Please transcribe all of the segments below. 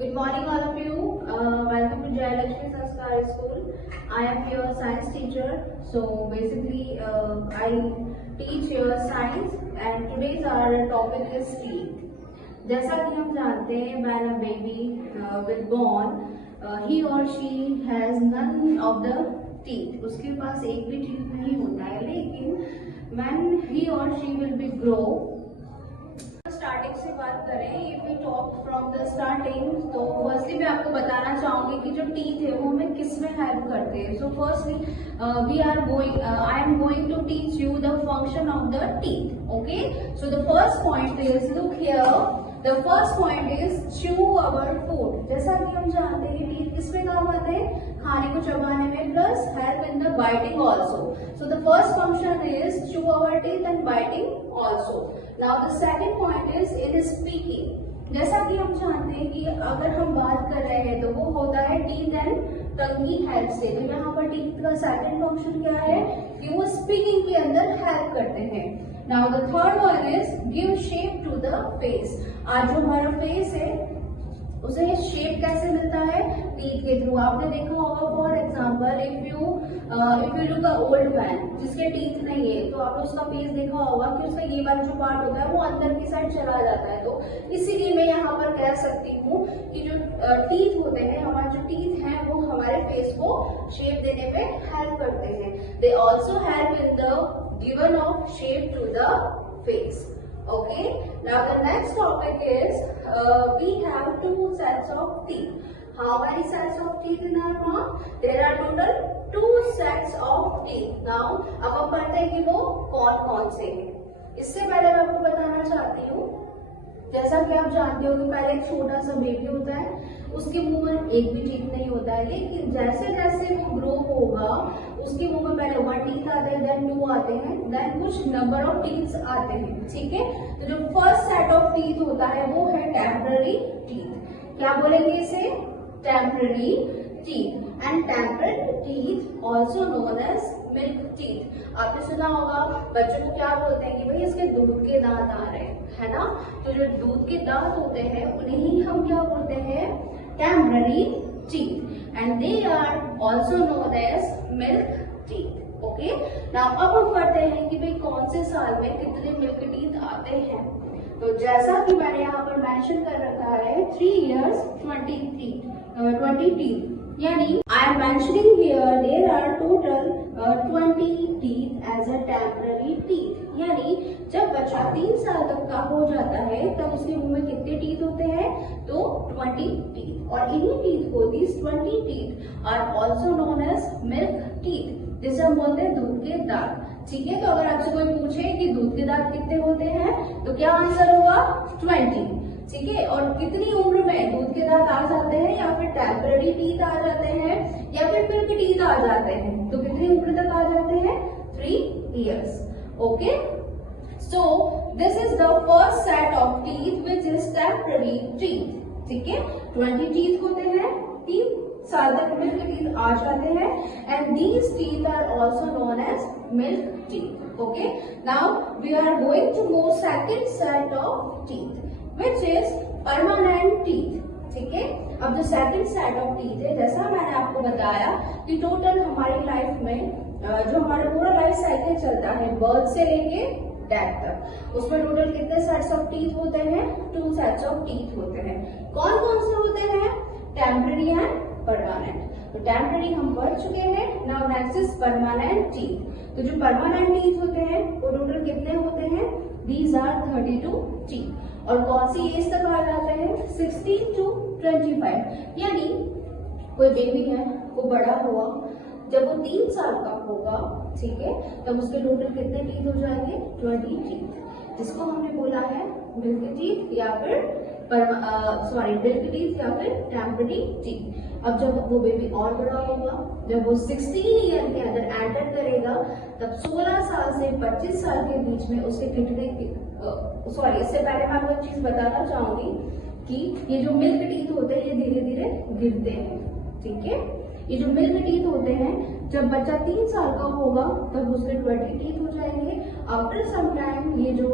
Good morning, all of you. Welcome to Jayalakshmi Sanskar School. I am your science teacher. So basically, I teach your science, and today's our topic is teeth. जैसा कि हम जानते हैं, when a baby will born, he or she has none of the teeth. उसके पास एक भी teeth नहीं होता है, लेकिन when he or she will be grow, starting से बात करें, if we talk from the starting, तो फर्स्टली मैं आपको बताना चाहूंगी कि जो टीथ है वो हमें किस में हेल्प करते हैं. So firstly I am going to teach you the function of the teeth. Okay, so the first point is, look here, the first point is chew our food. जैसा कि हम जानते हैं कि टीथ किस में काम आते हैं, खाने को चबाने में, plus help in the biting also. So the first function is chew our teeth and biting also. Now the second point is in speaking. जैसा कि हम जानते हैं कि अगर हम बात कर रहे हैं तो वो होता है टीथ एंड टंग की हेल्प से. तो यहाँ पर टीथ का सेकेंड फंक्शन क्या है कि वो स्पीकिंग के अंदर हेल्प करते हैं. Now the third one is give shape to the face. आज जो हमारा फेस है उसे शेप कैसे मिलता है, टीथ के थ्रू. आपने देखा होगा, for example, if you look a old man जिसके टीथ नहीं है, तो आपने उसका फेस देखा होगा कि उसका ये वाला जो पार्ट होता है वो अंदर की साइड चला जाता है. तो इसीलिए मैं यहाँ पर कह सकती हूँ कि जो टीथ होते हैं, हमारे जो टीथ हैं वो हमारे फेस को शेप देने में हेल्प करते हैं. They also help in the given of shape to the face. Okay, now the next topic is we have two sets of teeth. How many sets of teeth in our mouth? There are total two sets of teeth. Now अब हम पढ़ते हैं कि वो कौन कौन से हैं. इससे पहले मैं आपको बताना चाहती हूँ, जैसा कि आप जानते हो कि पहले एक छोटा सा बेबी होता है, उसके मुंह में एक भी टीथ नहीं होता है, लेकिन जैसे जैसे वो ग्रो होगा उसके मुंह में पहले 1 टीथ आते हैं, देन 2 आते हैं, देन कुछ नंबर ऑफ टीथ्स आते हैं. ठीक है, तो जो फर्स्ट सेट ऑफ टीथ होता है वो है टेम्पररी टीथ. क्या बोलेंगे इसे? Temporary teeth. And temporary teeth also known as milk teeth. आपने सुना होगा बच्चों को क्या बोलते हैं कि भाई इसके दूध के दांत आ रहे हैं, है ना. तो जो दूध के दांत होते हैं उन्हें ही हम क्या बोलते हैं? Temporary teeth. And they are also known as milk teeth. Okay, now अब हम पढ़ते हैं कि भाई कौन से साल में कितने मिल्क टीथ आते हैं. तो जैसा कि मैंने यहाँ पर मेंशन कर रखा है, 3 years 20 teeth. यानी I am mentioning here there are total 20 teeth as a temporary teeth. यानी जब बच्चा 3 साल तक का हो जाता है तब उसके मुंह में कितने टीथ होते हैं? तो 20 teeth. और इन्हीं टीथ को, these 20 teeth are also known as milk teeth, जिसे हम बोलते हैं दूध के दांत. ठीक है, तो अगर आपसे कोई पूछे कि दूध के दांत कितने होते हैं तो क्या आंसर होगा? 20. ठीक है, और कितनी उम्र में दूध के दांत आ जाते हैं, या फिर टेम्पररी टीथ आ जाते हैं, या फिर मिल्क टीथ आ जाते हैं, तो कितनी उम्र तक आ जाते हैं? 3 years. Okay, so this is the first set of teeth which is temporary teeth. ठीक है, 20 टीथ होते हैं, 3 साल तक मिल्क टीथ आ जाते हैं, and these teeth are also known as milk teeth. Okay, now we are going to move second set of teeth which is permanent teeth. ठीक है, अब जो सेकेंड सेट ऑफ टीथ है, जैसा मैंने आपको बताया कि टोटल हमारी लाइफ में जो हमारा पूरा लाइफ साइकिल चलता है बर्थ से लेके डेथ तक, उसमें टोटल कितने सेट्स ऑफ टीथ होते हैं? 2 सेट्स ऑफ टीथ होते हैं. कौन कौन से होते हैं? Temporary and permanent. तो टेम्पररी हम पढ़ चुके हैं. Now next is permanent teeth. तो जो परमानेंट टीथ होते हैं वो टोटल कितने होते हैं? These are 32 teeth. और कौन सी एज तक आ जाते हैं? 16 to 25. यानी कोई बेबी है, वो बड़ा हुआ, जब वो 3 साल का होगा, ठीक है, तब उसके टोटल कितने टीथ हो जाएंगे? 20 टीथ, जिसको हमने बोला है मिल्क टीथ या फिर मिल्क टीथ या फिर टेम्पररी टीथ. अब जब वो बेबी और बड़ा होगा, जब वो 16 ईयर के अंदर एंटर करेगा, तब 16 साल से 25 साल के बीच में उसके कितने इससे पहले मैं आपको एक चीज बताना चाहूंगी कि ये जो मिल्क टीथ होते हैं ये धीरे धीरे गिरते हैं. ठीक है, ये जो मिल्क टीथ होते हैं, जब बच्चा 3 साल का होगा तब उसके 20 टीथ हो जाएंगे. आफ्टर सम टाइम ये जो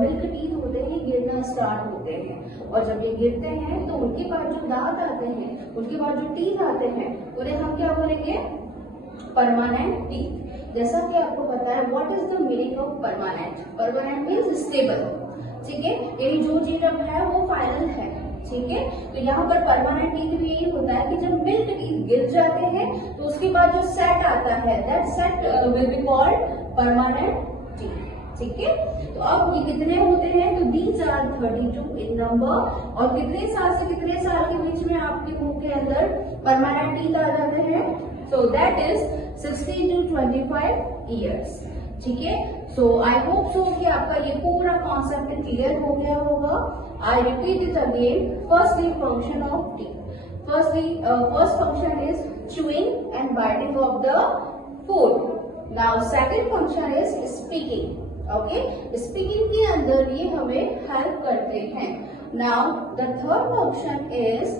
मिल्क टीथ होते हैं गिरना स्टार्ट होते हैं, और जब ये गिरते हैं तो उनके बाद जो दांत आते हैं, उनके बाद जो टीथ आते हैं, उन्हें हम क्या बोलेंगे? Permanent teeth. जैसा कि आपको पता है what is the meaning of permanent? Permanent means stable, ठीक है, यानी जो चीज अब है वो फाइनल है, ठीक है। तो यहाँ पर परमानेंट टीथ भी यही होता है कि जब मिल्क टीथ गिर जाते हैं तो उसके बाद जो सेट आता है, that set will be called permanent teeth, ठीक है। तो अब ये कितने होते हैं? तो दीज आर 32 इन नंबर, और कितने साल से कितने साल के बीच में आपके मुंह के अंदर परमानेंट टीथ आ जाते हैं? So that is 16 to 25 years, ठीक है। सो आई होप सो कि आपका ये पूरा कॉन्सेप्ट क्लियर हो गया होगा। I repeat it again. Firstly function of teeth. First function is chewing and biting of the food. Now second function is speaking. Okay, speaking के अंदर ये हमें हेल्प करते हैं। Now the third function is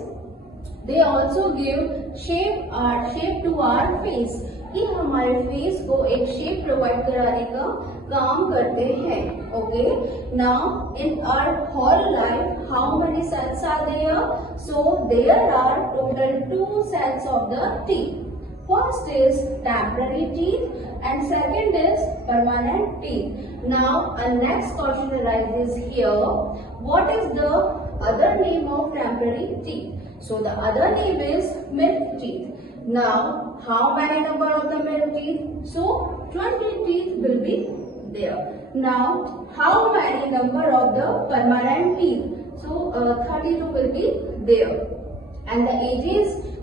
they also give shape to our face, कि हमारे face को एक शेप प्रोवाइड कराने का काम करते हैं। Okay, now in our whole life how many cells are there? So there are total 2 cells of the teeth. First is temporary teeth and second is permanent teeth. Now a next question arises here. What is the other name of temporary teeth? So the other name is milk teeth. Now how many number of the milk teeth? So 20 teeth will be there. Now how many number of the permanent teeth? So 32 will be there. And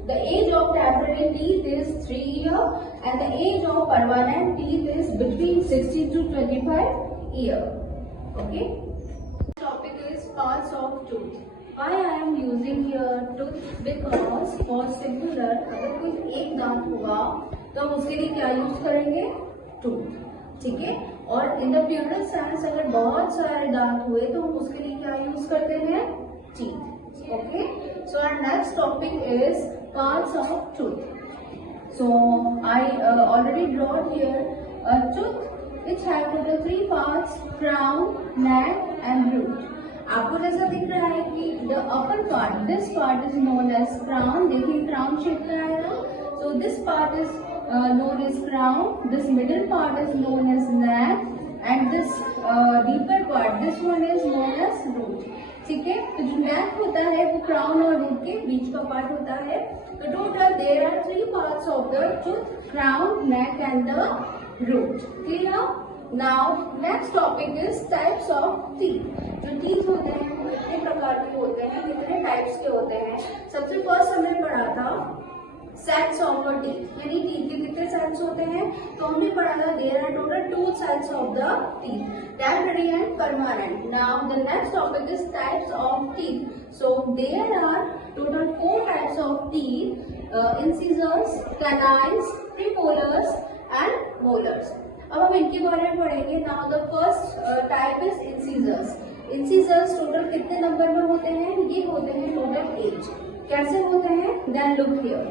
the age of temporary teeth is 3 years and the age of permanent teeth is between 16 to 25 years. Okay. Topic is parts of tooth. Why I am using here tooth? Because for singular अगर कोई एक दांत हुआ तो हम उसके लिए क्या यूज करेंगे? टूथ, ठीक है। और इन द प्लूरल सेंस अगर बहुत सारे दांत हुए तो हम उसके लिए क्या यूज करते हैं? Teeth. Okay, so our next topic is parts of tooth. So I already brought here a tooth which have total 3 parts: crown, neck and root. आपको जैसा दिख रहा है कि the upper part, this part is known as crown. देखिए crown shape का है ना, so this part is known as crown. This middle part is known as neck and this deeper part, this one is known as root. ठीक है, तो जो नेक होता है वो क्राउन और रूट के बीच का पार्ट होता है। तो total there are 3 parts of the tooth: crown, neck and the root. Clear? Now next topic is types of teeth. जो टीथ होते हैं वो कितने प्रकार के होते हैं, कितने टाइप्स के होते हैं? सबसे फर्स्ट हमने पढ़ा था सेट्स ऑफ टीथ, यानी टीथ के कितने सेट्स होते हैं? तो हमने पढ़ा था there are total 2 cells of the teeth, temporary and permanent. Now the next topic is types of teeth. So there are total 4 types of teeth: incisors, canines, premolars and molars. अब हम इनके बारे में पढ़ेंगे। Now the first type is incisors. Incisors total कितने number में होते हैं? ये होते हैं टोटल 8। कैसे होते हैं? Then look here.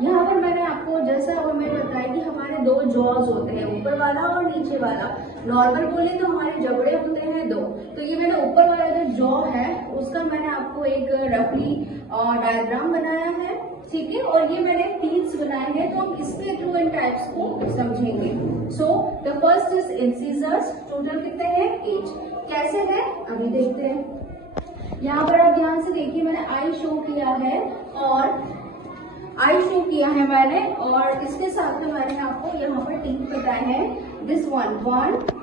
यहाँ पर मैंने आपको जैसा हमें बताया कि हमारे 2 जॉज होते हैं, ऊपर वाला और नीचे वाला। नॉर्मल बोले तो हमारे जबड़े होते हैं 2। तो ये मैंने ऊपर वाला जो जॉ है उसका मैंने आपको एक रफली डायग्राम बनाया है, ठीक है, और ये मैंने टीथ्स बनाए हैं। तो हम इसके थ्रू इन टाइप्स को समझेंगे। सो the first is incisors. Total कितने हैं? 8। कैसे है अभी देखते हैं। यहाँ पर आप ध्यान से देखिए, मैंने आई शो किया है और इसके साथ में मैंने आपको यहाँ पर टीथ बताए हैं। दिस 1,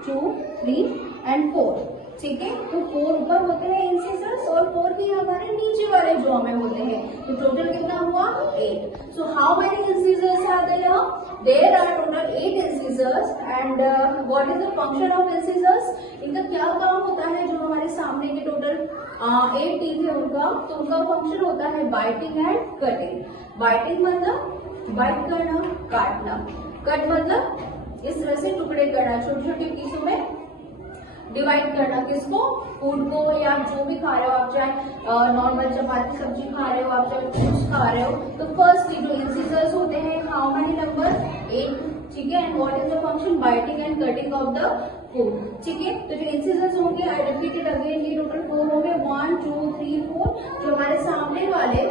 2, 3 and 4, ठीक है। तो 4 ऊपर होते हैं इंसिजर्स और 4 भी हमारे नीचे वाले जॉ में होते हैं। तो टोटल कितना हुआ? 8। So how many incisors are there? There are total 8 incisors and what is the function of incisors? इनका क्या काम होता है? जो हमारे सामने के टोटल 8 टीथ है उनका, तो उनका फंक्शन होता है बाइटिंग एंड कटिंग। बाइटिंग मतलब बाइट करना, काटना। कट मतलब इस तरह से टुकड़े करना, छोटे छोटे पीसों में डिवाइड करना। किसको? फूड को, या जो भी खा रहे हो आप, चाहे नॉर्मल चपाती सब्जी खा रहे हो आप, चाहे कुछ खा रहे हो। तो फर्स्टली जो इंसिजर्स होते हैं, हाउ मेनी नंबर? 8, ठीक है। And what is the function? Biting and cutting of the 4, ठीक है। तो जो इंसिजर्स होंगे आई रिपीटेड अगेन, ये टोटल 4 हो गए, 1 2 3 4। जो हमारे सामने वाले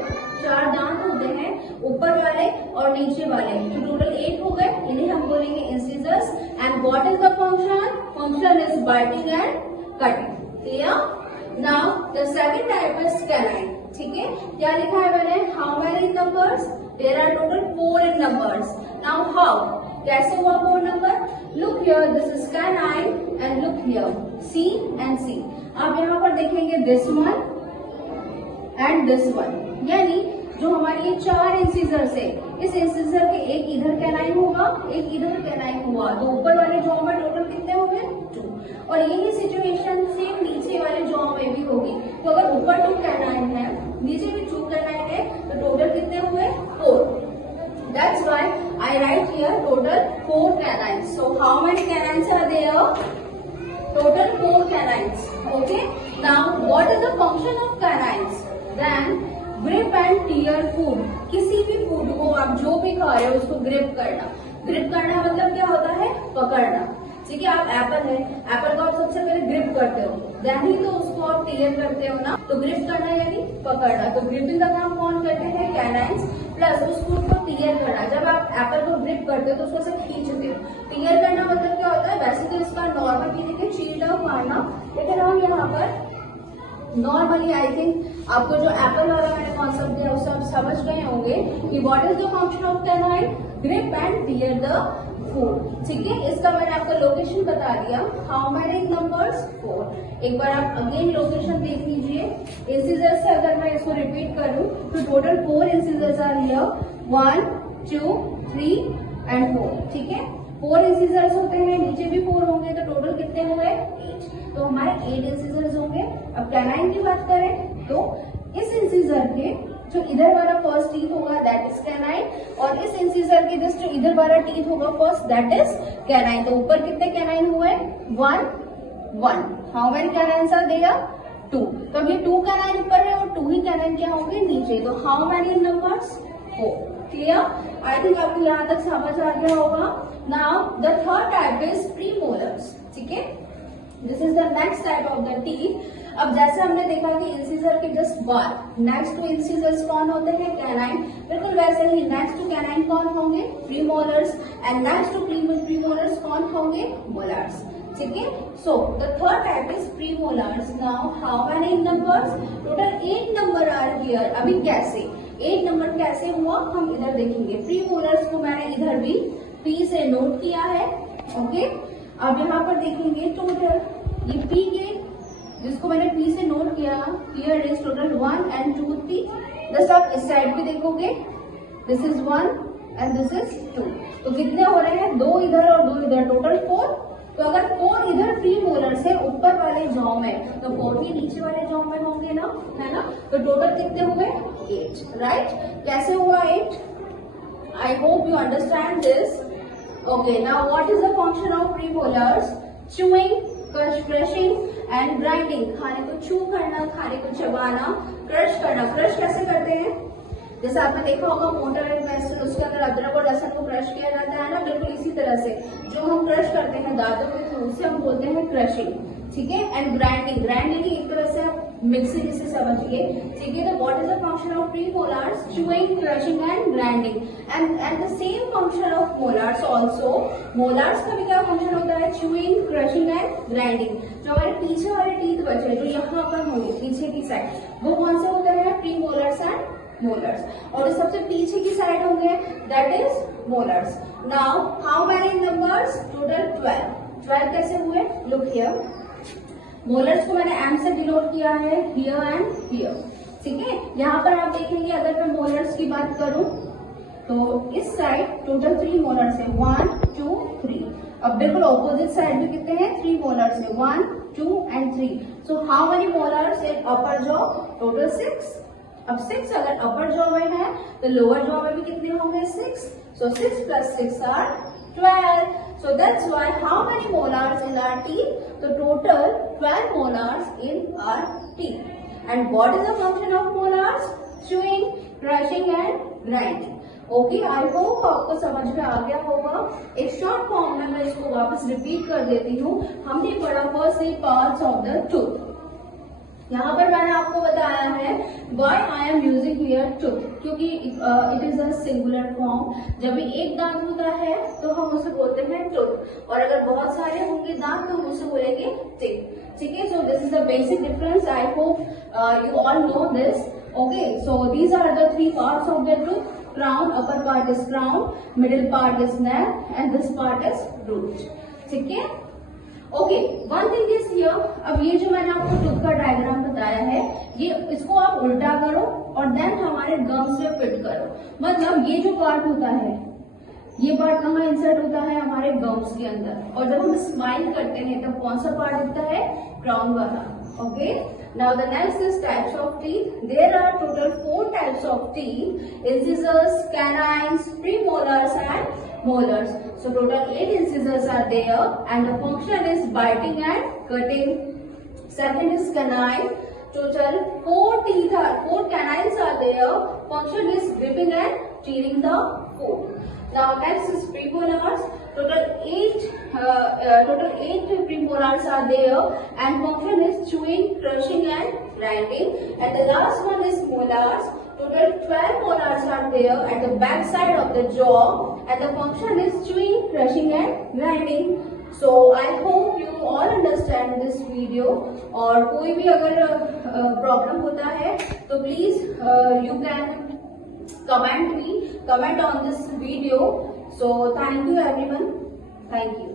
4 दांत होते हैं, ऊपर वाले और नीचे वाले, तो टोटल 8 हो गए, इन्हें हम बोलेंगे incisors. And what is the function? Function is biting and cutting, clear. Now the second type is canine, ठीक है। क्या लिखा है मैंने? How many numbers? There are total 4 in numbers. Now how, कैसे हुआ 4 number? Look here, this is canine and look here, see and see. आप यहाँ पर देखेंगे this one and this one, यानी जो हमारी ये 4 इंसिजर्स है, इस इंसिजर के एक इधर कैनाइन होगा, एक इधर कैनाइन हुआ, तो ऊपर वाले जॉ में टोटल कितने हो गए? 2। और यही सिचुएशन सेम नीचे वाले जॉ में भी होगी। तो अगर ऊपर 2 कैनाइन है, नीचे भी 2 कैनाइन है, तो टोटल कितने हुए? 4। That's why I write here total 4 canines. So how many canines are there? Total 4 canines. Okay. Now what is the function of canines? Then grip and tear food. किसी भी food को आप जो भी खा रहे हो उसको ग्रिप करना। ग्रिप करना मतलब क्या होता है? पकड़ना, ठीक है। आप एप्पल है, एप्पल को आप सबसे पहले ग्रिप करते हो, देन ही तो उसको आप टीयर करते हो ना। तो ग्रिप करना यानी पकड़ना। तो ग्रिपिंग का काम कौन करते हैं? कैनाइन्स। प्लस उस फूड को टीयर करना, जब आप एप्पल को ग्रिप करते हो तो उसको से खींचते हो। टीयर करना मतलब क्या होता है? वैसे तो इसका नॉर्मल मीनिंग है चील आउट मारना, लेकिन हम यहाँ पर नॉर्मली आई थिंक आपको जो एप्पल वाला मैंने कॉन्सेप्ट दिया उससे आप समझ गए होंगे कि what is the function of canine? Grip and tear the food, ठीक है। इसका मैंने आपको लोकेशन बता दिया। How many numbers? 4। एक बार आप अगेन लोकेशन देख लीजिए। इंसिजर्स से अगर मैं इसको रिपीट करूं तो total 4 incisors are here, 1 2 3 and 4, ठीक है। 4 इंसिजर्स होते हैं, नीचे भी 4 होंगे, तो टोटल कितने हुए? 8। तो हमारे 8 इंसिजर्स होंगे। अब कैनाइन की बात करें तो इस इंसिजर के जो इधर वाला फर्स्ट टीथ होगा दैट इज कैनाइन, और इस इंसिजर के जस्ट जो इधर वाला टीथ होगा फर्स्ट दैट इज कैनाइन। तो ऊपर कितने कैनाइन हुए? 1 1। How many canines are there? 2। तो अब ये 2 कैनाइन ऊपर है और 2 ही कैनाइन क्या होंगे? नीचे। तो how many numbers? 4। Clear? I think आपको यहाँ तक समझ आ गया होगा। Now the third type is premolars, ठीक है। This is the next type of the teeth. अब जैसे हमने देखा कि इंसिजर के जस्ट बाद नेक्स्ट टू इंसिजर्स कौन होते हैं? कैनाइन। बिल्कुल वैसे ही नेक्स्ट टू कैनाइन कौन होंगे? Premolars. And next to premolars कौन होंगे? मोलर्स, ठीक है। So the third type is premolars. Now how many numbers? Total 8 number are here. अभी कैसे 8 नंबर कैसे हुआ हम इधर देखेंगे। प्रीमोलर्स को मैंने इधर भी पी से नोट किया है, ओके। अब यहाँ पर देखेंगे टोटल ये पी के जिसको मैंने पी से नोट किया, here is total 1 and 2 3। Just आप इस साइड पे देखोगे, this is 1 and this is 2। तो कितने हो रहे हैं? 2 इधर और 2 इधर, टोटल 4। तो अगर 4 इधर प्रीमोलर्स है ऊपर वाले जॉ में, तो 4 भी नीचे वाले जॉ में होंगे ना, है ना। तो टोटल कितने हुए? 8, राइट। कैसे हुआ 8? आई hope you understand this. Okay, now what is the function of premolars? Chewing, crushing and grinding. खाने को chew करना, खाने को चबाना, क्रश करना। क्रश कैसे करते हैं? जैसे आपने देखा होगा मोटर एंड पेस्टल, उसके अंदर अदरक और लहसुन को क्रश किया जाता है ना, बिल्कुल इसी तरह से जो हम क्रश करते हैं दांतों के थ्रू, उसे हम बोलते हैं क्रशिंग, ठीक है। एंड ग्राइंडिंग, ग्राइंडिंग एक तरह से आप मिक्सी जिसे समझिए, ठीक है। तो what is the function of premolars? Chewing, crushing and grinding. And the same function of molars also. Molars का भी क्या फंक्शन होता है? Chewing, crushing and grinding. जो हमारे पीछे वाले टीथ बचे जो यहाँ पर होंगे पीछे की साइड, वो कौन से होते हैं? प्रीमोलार्स एंड मोलर्स। और जो सबसे पीछे की साइड होंगे that is molars. Now how many numbers? Total 12। 12 कैसे हुए? लुक हियर, मोलर्स को मैंने एम से डिनोट किया है, हियर एंड हियर, ठीक है। यहाँ पर आप देखेंगे अगर मैं मोलर्स की बात करूं तो इस साइड टोटल 3 मोलर्स है, 1 2 3। अब बिल्कुल ऑपोजिट साइड में कितने हैं? 3 मोलर्स है, 1 2 and 3। So how many molars in upper jaw? Total 6। अब 6 अगर अपर जॉ में है तो लोअर जॉ में भी कितने होंगे? 6। सो 6 plus 6 are 12. So that's why how many molars in our teeth? So total 12 molars in our teeth. And what is the function of molars? Chewing, crushing and grinding. Okay, I hope आपको समझ में आ गया होगा। एक short form में मैं इसको वापस रिपीट कर देती हूँ। हमने पढ़ा first 3 parts of the truth. यहाँ पर मैंने आपको बताया है why I am using here truth, क्योंकि it is a singular form. जब भी एक दांत होता है तो हम उसे बोलते हैं ट्रूथ, और अगर बहुत सारे होंगे दांत तो हम उसे बोलेंगे टिक। ठीक है, so this is the basic difference. I hope you all know this. Okay, so these are the 3 parts of the truth. Crown, upper part is crown, middle part is neck and this part is root. ठीक है, okay, one thing is here. अब ये जो मैंने आपको truth का diagram बताया है, ये इसको आप उल्टा करो और देन हमारे गम्स में फिट करो। मतलब ये जो पार्ट होता है, ये पार्ट कहाँ इंसर्ट होता है? हमारे गम्स के अंदर। और जब हम स्माइल करते हैं तब कौन सा पार्ट दिखता है? क्राउन वाला। Okay, now the next is types of teeth. There are total 4 types of teeth: incisors, canines, premolars and molars. So total 8 incisors are there and the function is biting and cutting. Second is canine. Total 4 canines are there. Function is gripping and tearing the food. Now next is premolars. Total 8 premolars are there and function is chewing, crushing and grinding. And the last one is molars. Total 12 molars are there at the back side of the jaw and the function is chewing, crushing and grinding. So I hope you all understand this video. और कोई भी अगर problem होता है तो please you can comment on this video. So thank you everyone. Thank you.